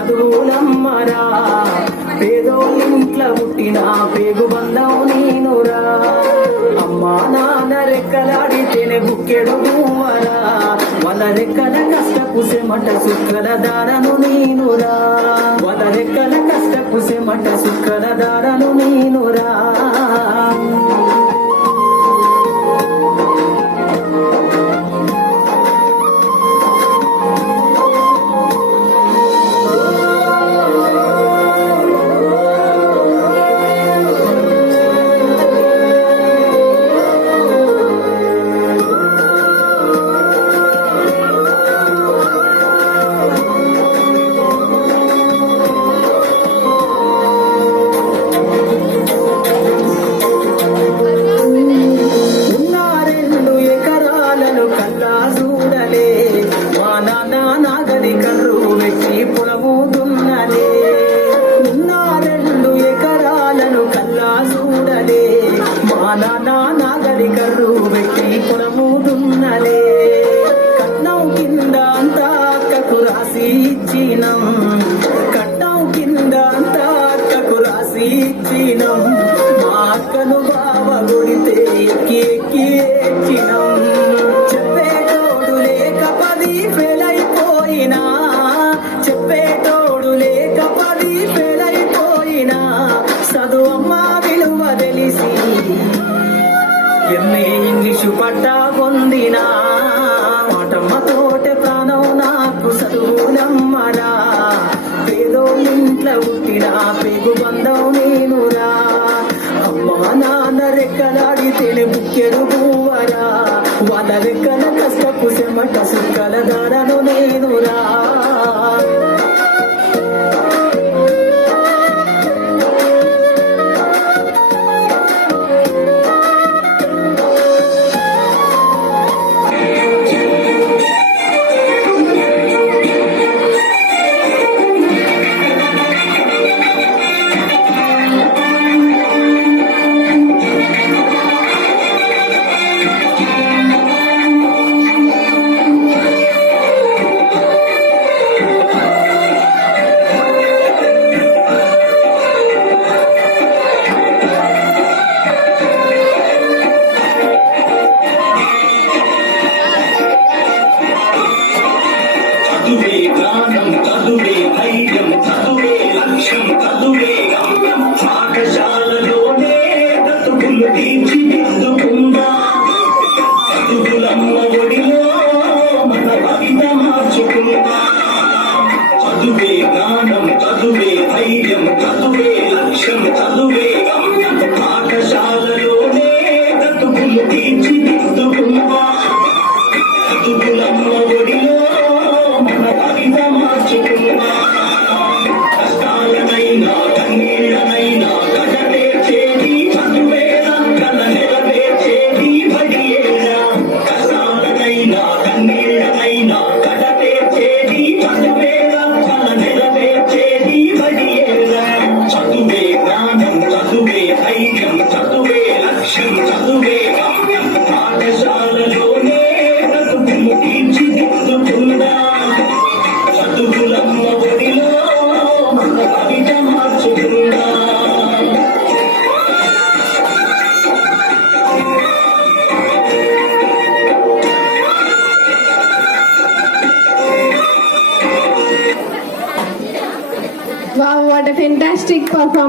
చదువులమ్మరా, పేదోళ్ళింట్ల పుట్టిన పేగు బంధం నేనురా. అమ్మా నాన్న రెక్కలాడితేనే బుక్కెడు భూమరా, వాళ్ళ రెక్కల కష్టపు సెమట సుక్కల దారను నేనురా, వాళ్ళ రెక్కల కష్టపు సెమట సుక్కల దారను నేనురా. నాగరికర్రు వెక్కి పొలముదున్నలే, కట్నం కింద అంతా అక్కకు రాసి ఇచ్చినం, కట్నం కింద అంతా అక్కకు రాసి ఇచ్చినం. మా అక్కను బావ కొడితే ఎక్కి ఎక్కి ఏడ్చినం. చెప్పేటోడు లేక 10 ఫెయిల్ అయిపోయినా, చెప్పేటోడు లేక 10 ఫెయిల్ అయిపోయినా, చదువు అమ్మ విలువ తెలిసి ఎంఏ ఇంగ్లీషు పట్టా పొందినా. మాటమ్మతోటే ప్రాణం నాకు చదువులమ్మరా, పేదోళ్ళింట్ల పుట్టిన పేగు బంధం నేనురా. అమ్మా నాన్న రెక్కలాడితేనే బుక్కెడు భూవరా, వాళ్ళ రెక్కల కష్టపు సెమట సుక్కల దారను నేనురా. చదువే ప్రాణం, చదువే ధైర్యం, చదువే లక్ష్యం, చదువే గమ్యం. పాఠశాలలోనే బ్రతుకులు తీర్చిదిద్దుకుందా, చదువులమ్మ ఒడిలో మన భవిత మార్చుకుందా. చదువే ప్రాణం, చదువే ధైర్యం, చదువే లక్ష్యం, చదువే గమ్యం. పాఠశాలలోనే బ్రతుకులు తీర్చిదిద్దుకుందా, చదువులమ్మ ఒడిలో కష్టాలనైనా కన్నీళ్ళనైనా కడతేర్చేది చదువేరా, కల నెరవేర్చేది బడియేరా. కష్టాలనైనా కన్నీళ్ళనైనా కడతేర్చేది చదువేరా, కల నెరవేర్చేది బడియేరా. చదువే ప్రాణం, చదువే ధైర్యం, చదువే లక్ష్యం, చదువే గమ్యం. పాఠశాలలోనే బ్రతుకులు తీర్చిదిద్దుకుందా, చదువులమ్మ ఒడిలో మన కవిత మార్చుకుందా. Wow, what a fantastic performance.